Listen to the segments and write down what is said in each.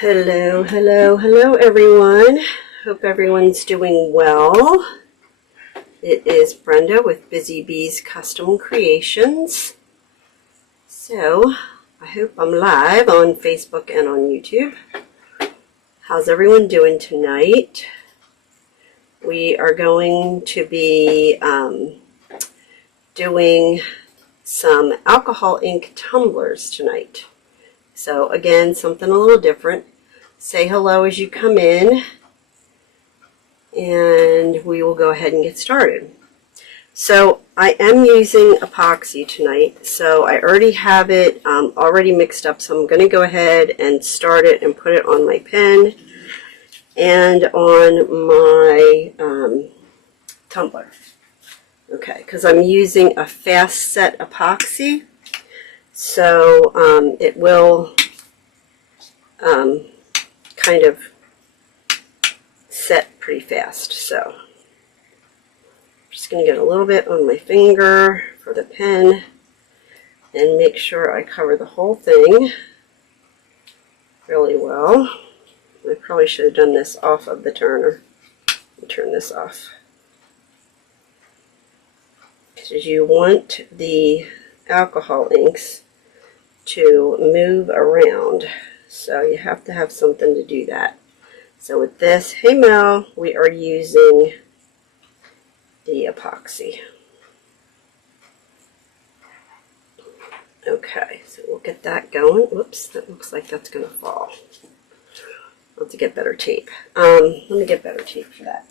Hello, hello, hello everyone. Hope everyone's doing well. It is Brenda with Busy Bees Custom Creations. So, I hope I'm live on Facebook and on YouTube. How's everyone doing tonight? We are going to be doing some alcohol ink tumblers tonight. So again, something a little different. Say hello as you come in, and we will go ahead and get started. So I am using epoxy tonight, so I already have it already mixed up, so I'm going to go ahead and start it and put it on my pen and on my tumbler. Okay, because I'm using a fast set epoxy. So it will kind of set pretty fast. So I'm just going to get a little bit on my finger for the pen and make sure I cover the whole thing really well. I probably should have done this off of the turner. Turn this off. Because you want the alcohol inks to move around, so you have to have something to do that. So with this, hey Mel, we are using the epoxy. Okay, so we'll get that going. Whoops, that looks like that's going to fall. I'll have to get better tape. Let me get better tape for that.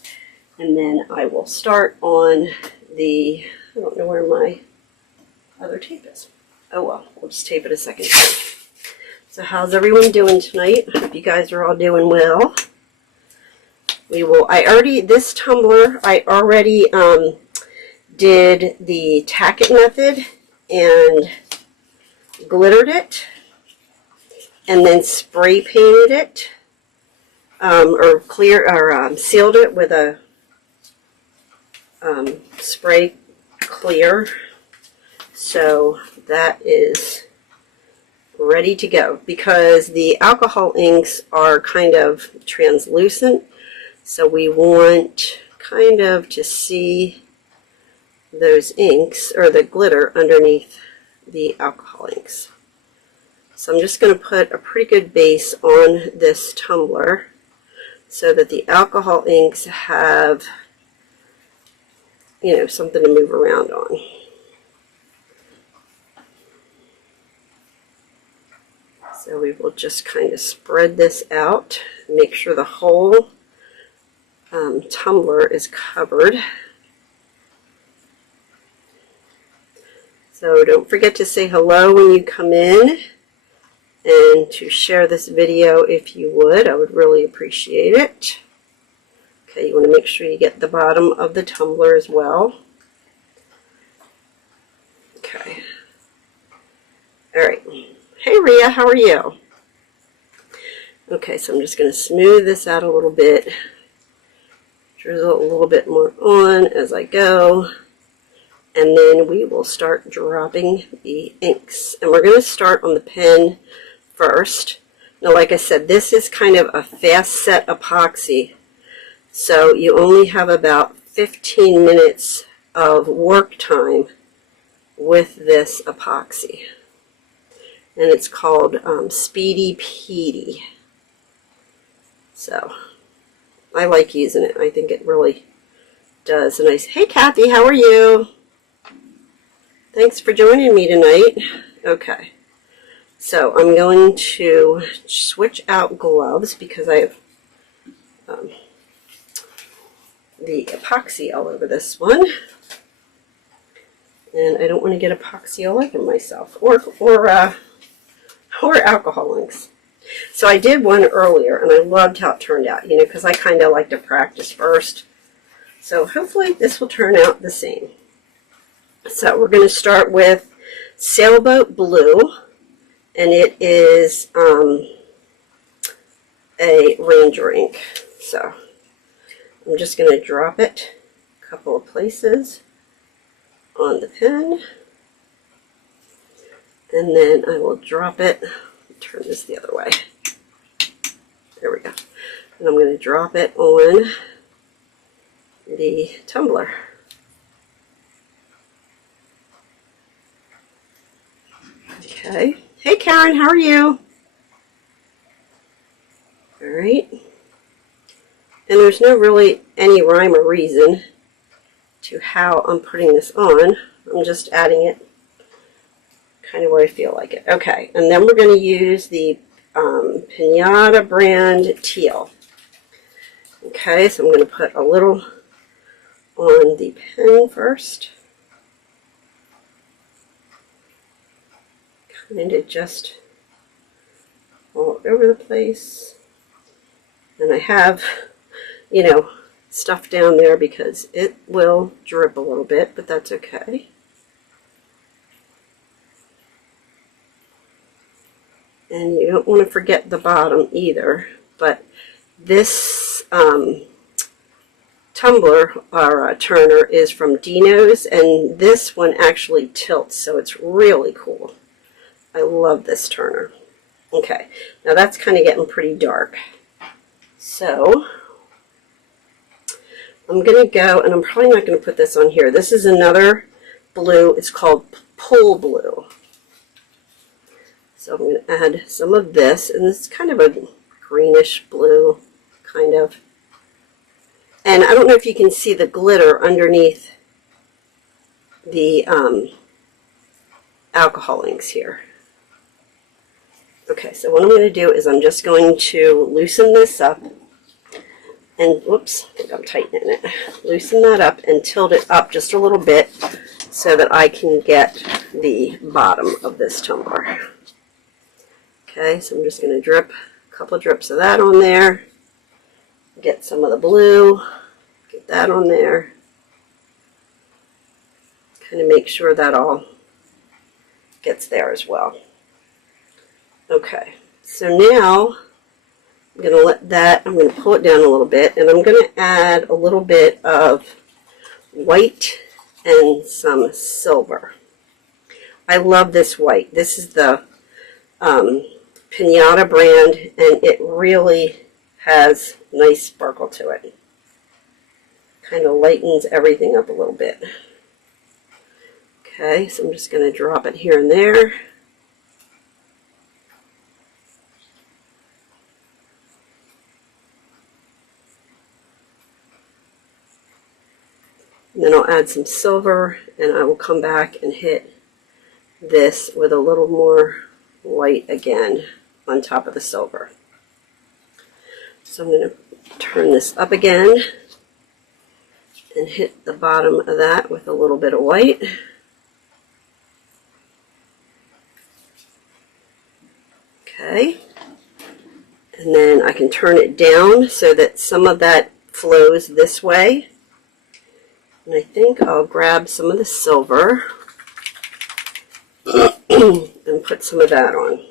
And then I will start on the, I don't know where my other tape is. Oh well, we'll just tape it a second time. So how's everyone doing tonight? I hope you guys are all doing well. This tumbler, I already did the tack it method and glittered it and then spray painted it sealed it with a spray clear. So that is ready to go because the alcohol inks are kind of translucent, so we want kind of to see those inks or the glitter underneath the alcohol inks. So I'm just going to put a pretty good base on this tumbler so that the alcohol inks have, you know, something to move around on. So we will just kind of spread this out, make sure the whole tumbler is covered. So don't forget to say hello when you come in and to share this video if you would. I would really appreciate it. Okay, you want to make sure you get the bottom of the tumbler as well. Okay. All right. Hey Rhea, how are you? Okay, so I'm just going to smooth this out a little bit, drizzle a little bit more on as I go, and then we will start dropping the inks. And we're going to start on the pen first. Now, like I said, this is kind of a fast set epoxy, so you only have about 15 minutes of work time with this epoxy. And it's called Speedy Peedy. So I like using it. I think it really does a nice. Hey Kathy, how are you? Thanks for joining me tonight. Okay, so I'm going to switch out gloves because I have the epoxy all over this one, and I don't want to get epoxy all over myself or alcohol inks. So I did one earlier and I loved how it turned out, you know, because I kind of like to practice first. So hopefully this will turn out the same. So we're going to start with Sailboat Blue, and it is a Ranger ink. So I'm just going to drop it a couple of places on the pen. And then I will drop it, turn this the other way, And I'm going to drop it on the tumbler. Okay. Hey Karen, how are you? All right. And there's no really any rhyme or reason to how I'm putting this on. I'm just adding it kind of where I feel like it. Okay, and then we're going to use the Pinata brand teal. Okay, so I'm going to put a little on the pen first. Kind of just all over the place. And I have, you know, stuff down there because it will drip a little bit, but that's okay. And you don't want to forget the bottom either, but this tumbler or turner is from Dino's, and this one actually tilts, so it's really cool. I love this turner. Okay, now that's kind of getting pretty dark. So I'm going to go, and I'm probably not going to put this on here. This is another blue. It's called Pool Blue. So I'm going to add some of this, and it's kind of a greenish blue, kind of. And I don't know if you can see the glitter underneath the alcohol inks here. Okay, so what I'm going to do is I'm just going to loosen this up, and whoops, I think I'm tightening it. Loosen that up and tilt it up just a little bit so that I can get the bottom of this tumbler. Okay, so I'm just going to drip a couple of drips of that on there. Get some of the blue, get that on there. Kind of make sure that all gets there as well. Okay, so now I'm going to let that, I'm going to pull it down a little bit, and I'm going to add a little bit of white and some silver. I love this white. This is the Pinata brand, and it really has nice sparkle to it. Kind of lightens everything up a little bit. Okay, so I'm just going to drop it here and there. And then I'll add some silver, and I will come back and hit this with a little more white again on top of the silver. So I'm going to turn this up again and hit the bottom of that with a little bit of white. Okay. And then I can turn it down so that some of that flows this way. And I think I'll grab some of the silver and put some of that on.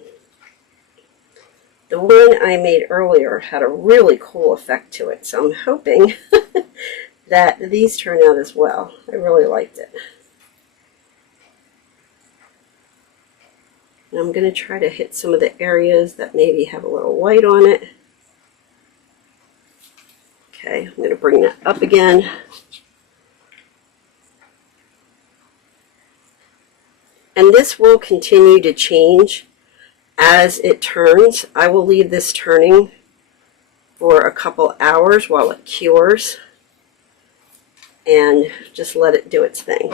The one I made earlier had a really cool effect to it, so I'm hoping that these turn out as well. I really liked it. And I'm going to try to hit some of the areas that maybe have a little white on it. Okay, I'm going to bring that up again. And this will continue to change as it turns. I will leave this turning for a couple hours while it cures and just let it do its thing.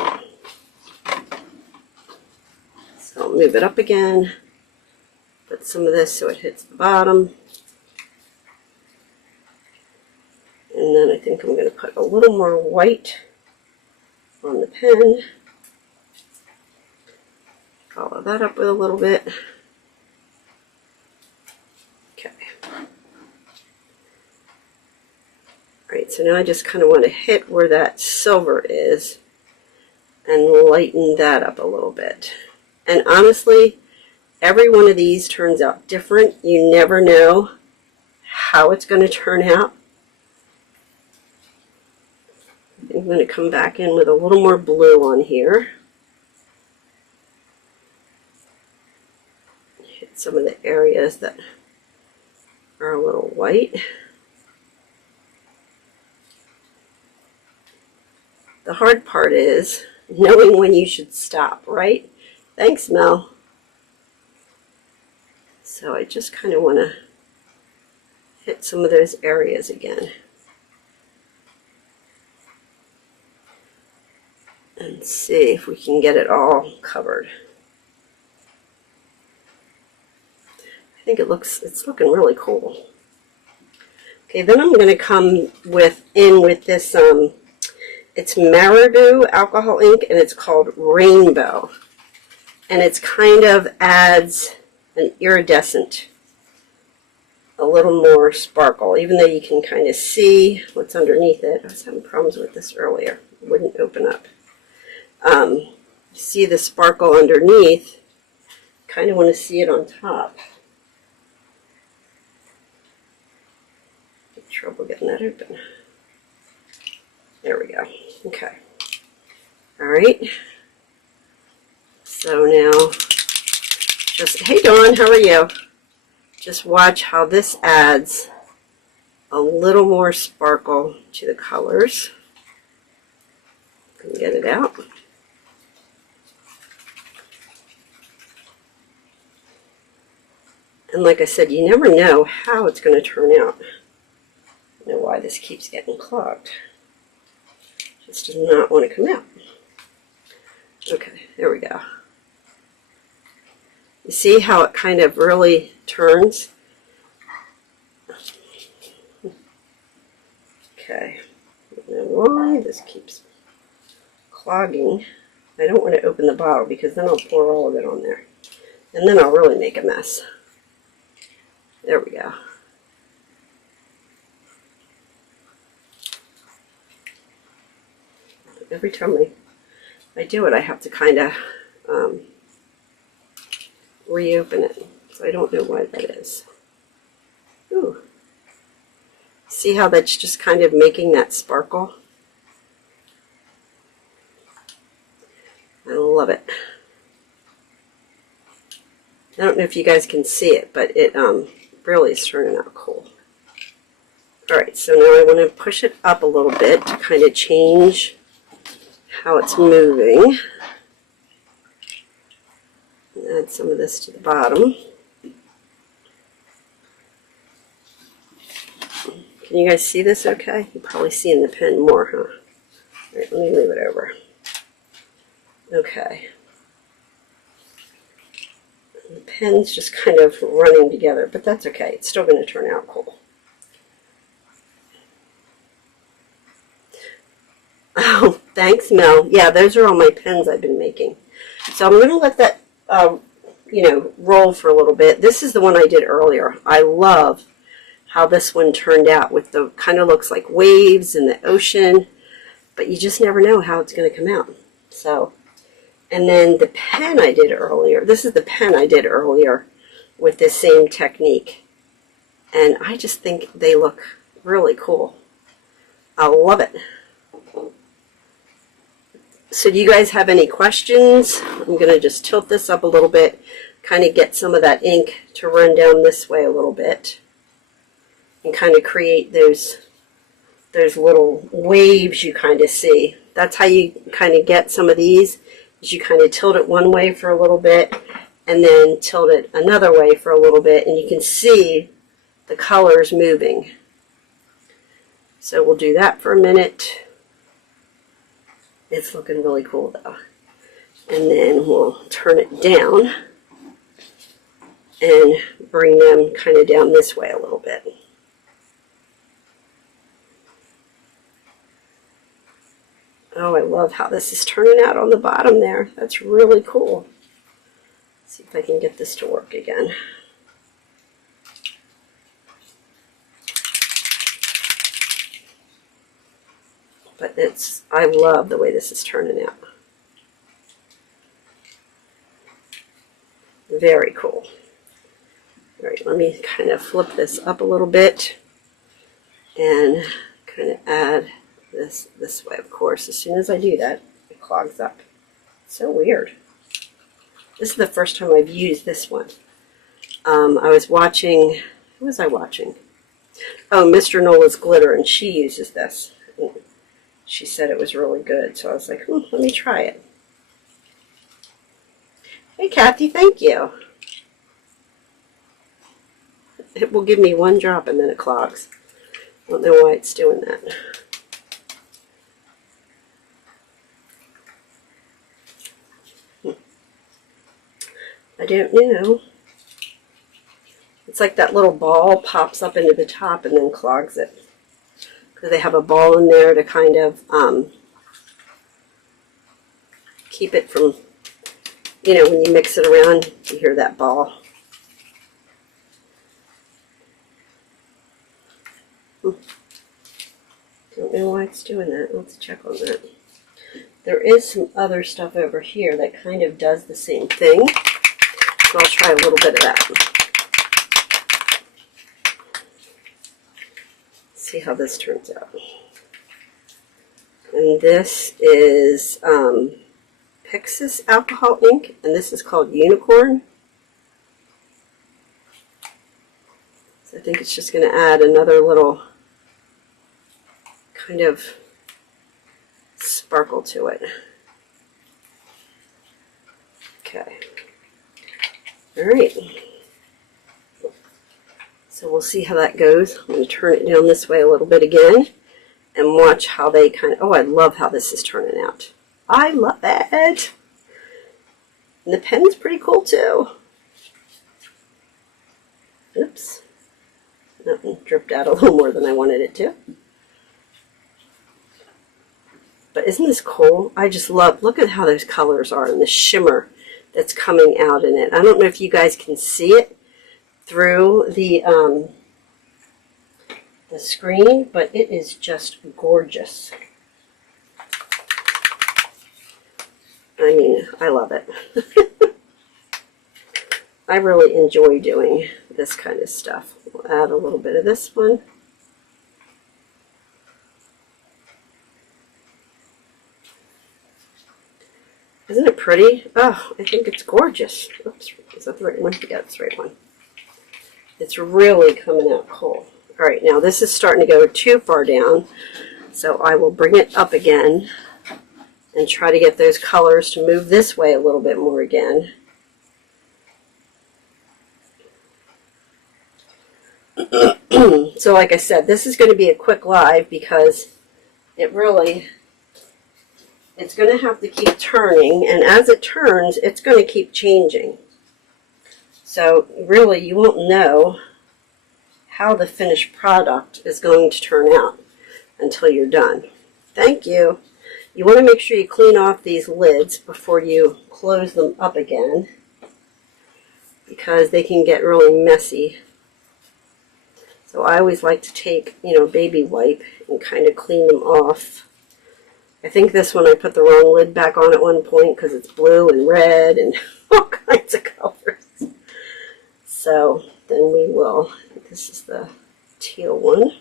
So I'll move it up again, put some of this so it hits the bottom. And then I think I'm going to put a little more white on the pen. Follow that up with a little bit. Okay. Alright, so now I just kind of want to hit where that silver is and lighten that up a little bit. And honestly, every one of these turns out different. You never know how it's going to turn out. I'm going to come back in with a little more blue on here. Hit some of the areas that are a little white. The hard part is knowing when you should stop, right? Thanks, Mel. So I just kind of want to hit some of those areas again. And see if we can get it all covered. I think it's looking really cool. Okay, then I'm going to come in with this, it's Marabou alcohol ink, and it's called Rainbow. And it's kind of adds an iridescent, a little more sparkle, even though you can kind of see what's underneath it. I was having problems with this earlier. It wouldn't open up. See the sparkle underneath. Kind of want to see it on top. Trouble getting that open. There we go. Okay. All right. So now, hey Dawn, how are you? Just watch how this adds a little more sparkle to the colors. Can get it out. And like I said, you never know how it's going to turn out. I don't know why this keeps getting clogged. This does not want to come out. Okay, there we go. You see how it kind of really turns? Okay, I don't know why this keeps clogging. I don't want to open the bottle because then I'll pour all of it on there. And then I'll really make a mess. There we go. Every time I do it, I have to kind of reopen it. So I don't know why that is. Ooh. See how that's just kind of making that sparkle? I love it. I don't know if you guys can see it, but it really is turning out cool. Alright, so now I want to push it up a little bit to kind of change how it's moving. Add some of this to the bottom. Can you guys see this okay? You probably see in the pen more, huh? All right, let me move it over. Okay. And the pen's just kind of running together, but that's okay. It's still going to turn out cool. Oh, thanks, Mel. Yeah, those are all my pens I've been making. So I'm going to let that, roll for a little bit. This is the one I did earlier. I love how this one turned out with the kind of looks like waves in the ocean, but you just never know how it's going to come out. So, and then the pen I did earlier. This is the pen I did earlier with this same technique, and I just think they look really cool. I love it. So do you guys have any questions? I'm going to just tilt this up a little bit, kind of get some of that ink to run down this way a little bit, and kind of create those little waves you kind of see. That's how you kind of get some of these, is you kind of tilt it one way for a little bit, and then tilt it another way for a little bit, and you can see the colors moving. So we'll do that for a minute. It's looking really cool though. And then we'll turn it down and bring them kind of down this way a little bit. Oh, I love how this is turning out on the bottom there. That's really cool. Let's see if I can get this to work again. But I love the way this is turning out. Very cool. All right, let me kind of flip this up a little bit and kind of add this way. Of course, as soon as I do that, it clogs up. So weird. This is the first time I've used this one. I was watching, who was I watching? Oh, Mr. Nola's Glitter, and she uses this. she said it was really good. So I was like, let me try it. Hey, Kathy, thank you. It will give me one drop and then it clogs. I don't know why it's doing that. I don't know. It's like that little ball pops up into the top and then clogs it. Because they have a ball in there to kind of keep it from, you know, when you mix it around, you hear that ball. Don't know why it's doing that. Let's check on that. There is some other stuff over here that kind of does the same thing. So I'll try a little bit of that. See how this turns out. And this is Pixis alcohol ink, and this is called Unicorn. So I think it's just going to add another little kind of sparkle to it. Okay. All right. So we'll see how that goes. I'm going to turn it down this way a little bit again and watch how they kind of, oh, I love how this is turning out. I love it. And the pen's pretty cool too. Oops. That one dripped out a little more than I wanted it to. But isn't this cool? I just love, look at how those colors are and the shimmer that's coming out in it. I don't know if you guys can see it through the screen, but it is just gorgeous. I mean, I love it. I really enjoy doing this kind of stuff. We'll add a little bit of this one. Isn't it pretty? Oh, I think it's gorgeous. Oops, is that the right one? Yeah, that's the right one. It's really coming out cool. All right, now this is starting to go too far down, so I will bring it up again and try to get those colors to move this way a little bit more again. So like I said, this is going to be a quick live because it's going to have to keep turning, and as it turns, it's going to keep changing. So really, you won't know how the finished product is going to turn out until you're done. Thank you. You want to make sure you clean off these lids before you close them up again, because they can get really messy. So I always like to take, baby wipe and kind of clean them off. I think this one I put the wrong lid back on at one point because it's blue and red and all kinds of colors. So then we will, this is the teal one.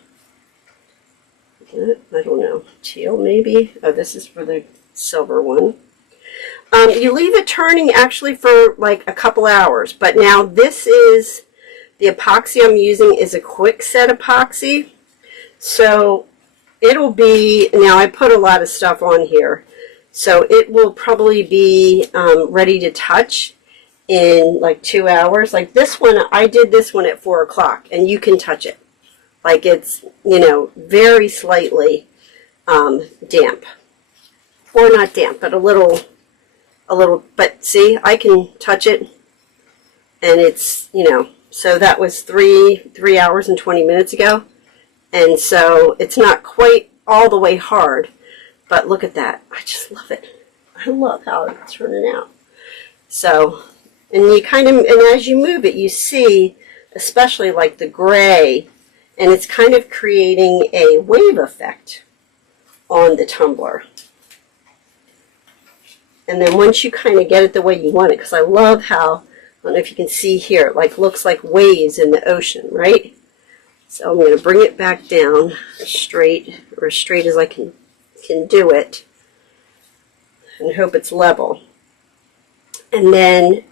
I don't know, teal maybe? Oh, this is for the silver one. You leave it turning actually for like a couple hours, but now this is, the epoxy I'm using is a quick set epoxy. So it'll be, now I put a lot of stuff on here, so it will probably be ready to touch in like 2 hours. Like this one, I did this one at 4 o'clock, and you can touch it. Like it's, very slightly damp. Or not damp, but a little, but see, I can touch it, and it's, so that was 3 hours and 20 minutes ago. And so it's not quite all the way hard, but look at that. I just love it. I love how it's turning out. So, and you and as you move it, you see, especially like the gray, and it's kind of creating a wave effect on the tumbler. And then once you kind of get it the way you want it, because I love how, I don't know if you can see here, it like looks like waves in the ocean, right? So I'm going to bring it back down straight, or as straight as I can do it, and hope it's level. And then,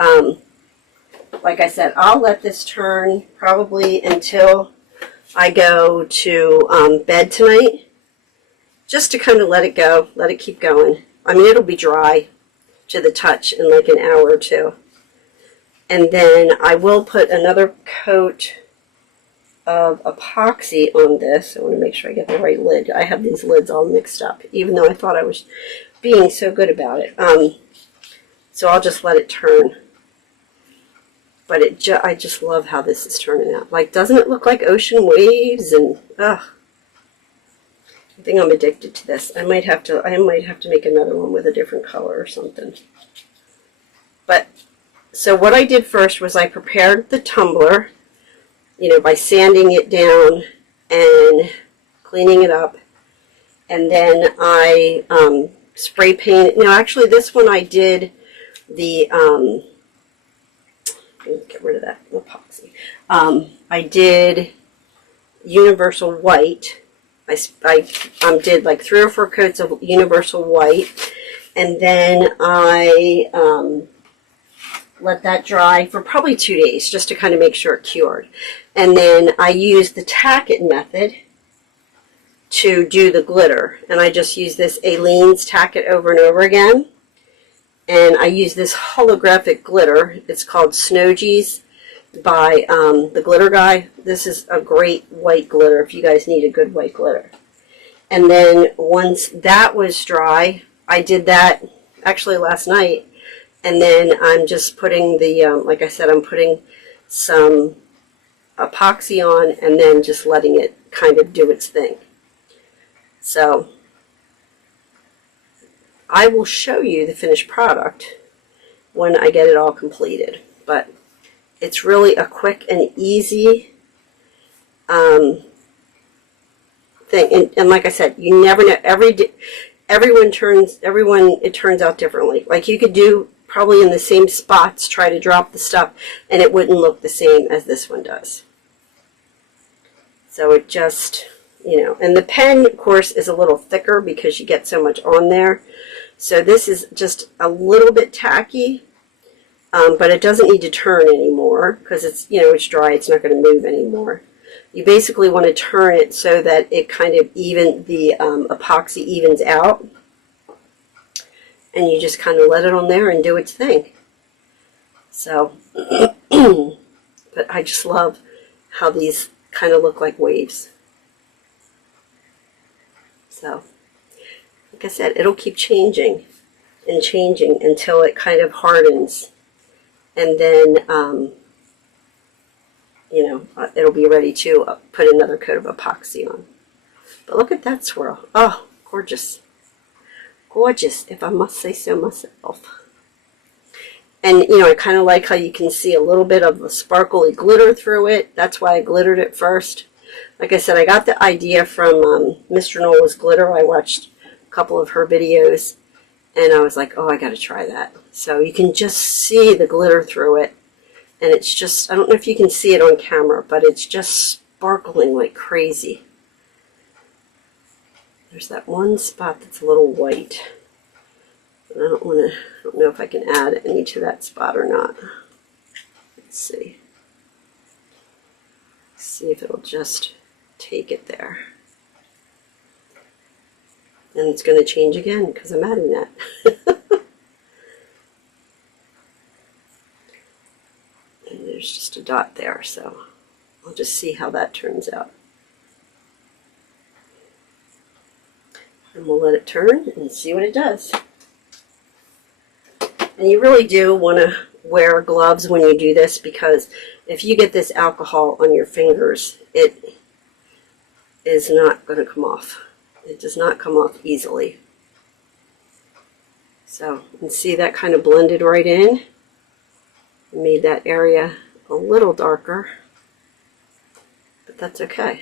like I said, I'll let this turn probably until I go to bed tonight. just to kind of let it go, let it keep going. I mean, it'll be dry to the touch in like an hour or two. And then I will put another coat of epoxy on this. I want to make sure I get the right lid. I have these lids all mixed up, even though I thought I was being so good about it. So I'll just let it turn. But I just love how this is turning out. Like, doesn't it look like ocean waves? And ugh, I think I'm addicted to this. I might have to make another one with a different color or something. But so what I did first was I prepared the tumbler, you know, by sanding it down and cleaning it up, and then I spray painted. Now, actually, this one I did the get rid of that epoxy. I did universal white. I did like 3 or 4 coats of universal white, and then I let that dry for probably 2 days just to kind of make sure it cured. And then I used the tack it method to do the glitter, and I just use this Aleene's tack it over and over again. And I use this holographic glitter. It's called Snowgees by the glitter guy. This is a great white glitter if you guys need a good white glitter. And then once that was dry, I did that actually last night. And then I'm just putting the, like I said, I'm putting some epoxy on and then just letting it kind of do its thing. So I will show you the finished product when I get it all completed. But it's really a quick and easy thing. And like I said, you never know. Everyone it turns out differently. Like, you could do probably in the same spots, try to drop the stuff, and it wouldn't look the same as this one does. So it just, you know, and the pen, of course, is a little thicker because you get so much on there. So this is just a little bit tacky, but it doesn't need to turn anymore because it's, you know, it's dry. It's not going to move anymore. You basically want to turn it so that it kind of the epoxy evens out. And you just kind of let it on there and do its thing. So, but I just love how these kind of look like waves. So, like I said, it'll keep changing and changing until it kind of hardens. And then, you know, it'll be ready to put another coat of epoxy on. But look at that swirl. Oh, gorgeous. Gorgeous, if I must say so myself. And, you know, I kind of like how you can see a little bit of the sparkly glitter through it. That's why I glittered it first. Like I said, I got the idea from Mr. Nola's Glitter. I watched a couple of her videos, and I was like, oh, I got to try that. So you can just see the glitter through it. And it's just, I don't know if you can see it on camera, but it's just sparkling like crazy. There's that one spot that's a little white. And I don't know if I can add any to that spot or not. Let's see. See if it'll just take it there. And it's going to change again because I'm adding that. And there's just a dot there, so I'll just see how that turns out. And we'll let it turn and see what it does. And you really do want to wear gloves when you do this, because if you get this alcohol on your fingers, it is not going to come off. It does not come off easily. So you can see that kind of blended right in. Made that area a little darker, but that's okay.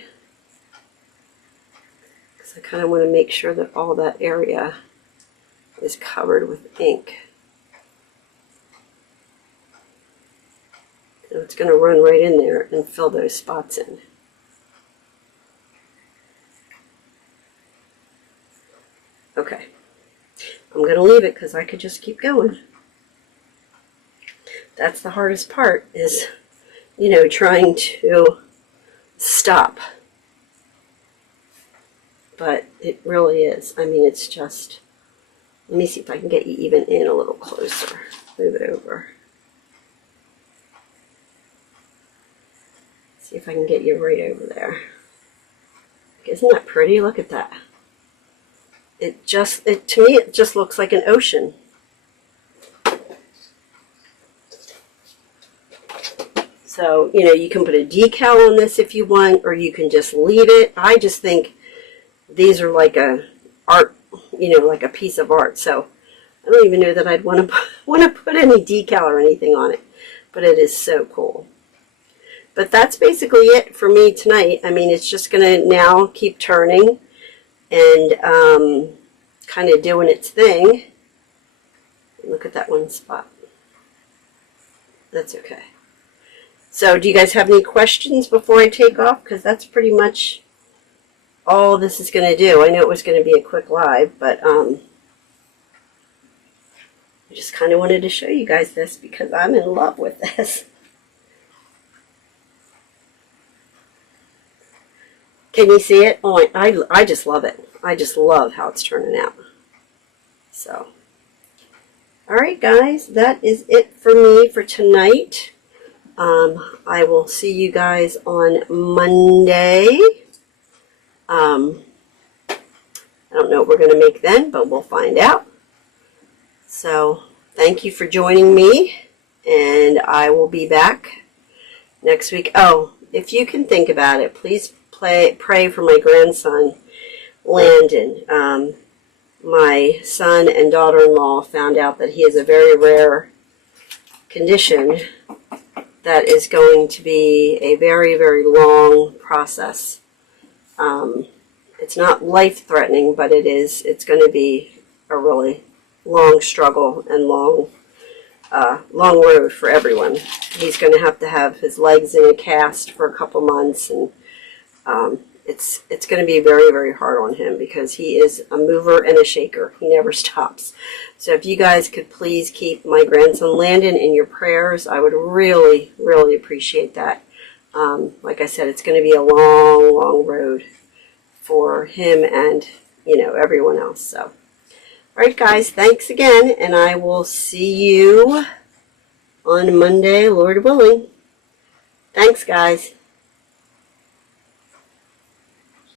I kind of want to make sure that all that area is covered with ink. So it's going to run right in there and fill those spots in. Okay. I'm going to leave it because I could just keep going. That's the hardest part, is, you know, trying to stop. but it really is. I mean, it's just, let me see if I can get you even in a little closer. Move it over. See if I can get you right over there. Isn't that pretty? Look at that. To me, it just looks like an ocean. So, you know, you can put a decal on this if you want, or you can just leave it. I just think these are like a art, you know, like a piece of art. So I don't even know that I'd want to put any decal or anything on it, but it is so cool. But that's basically it for me tonight. I mean, it's just going to now keep turning and kind of doing its thing. Look at that one spot. That's okay. So do you guys have any questions before I take off? Because that's pretty much all this is going to do. I know it was going to be a quick live, but I just kind of wanted to show you guys this because I'm in love with this. Can you see it? Oh, I just love it. I just love how it's turning out. So, all right, guys, that is it for me for tonight. I will see you guys on Monday. I don't know what we're going to make then, but we'll find out. So, thank you for joining me, and I will be back next week. Oh, if you can think about it, please pray for my grandson, Landon. My son and daughter-in-law found out that he has a very rare condition that is going to be a very, very long process. It's not life-threatening, but it's going to be a really long struggle and long road for everyone. He's going to have his legs in a cast for a couple months, and it's going to be very, very hard on him because he is a mover and a shaker. He never stops. So if you guys could please keep my grandson Landon in your prayers, I would really, really appreciate that. Like I said, it's going to be a long, long road for him and, you know, everyone else. So, all right, guys, thanks again, and I will see you on Monday, Lord willing. Thanks, guys.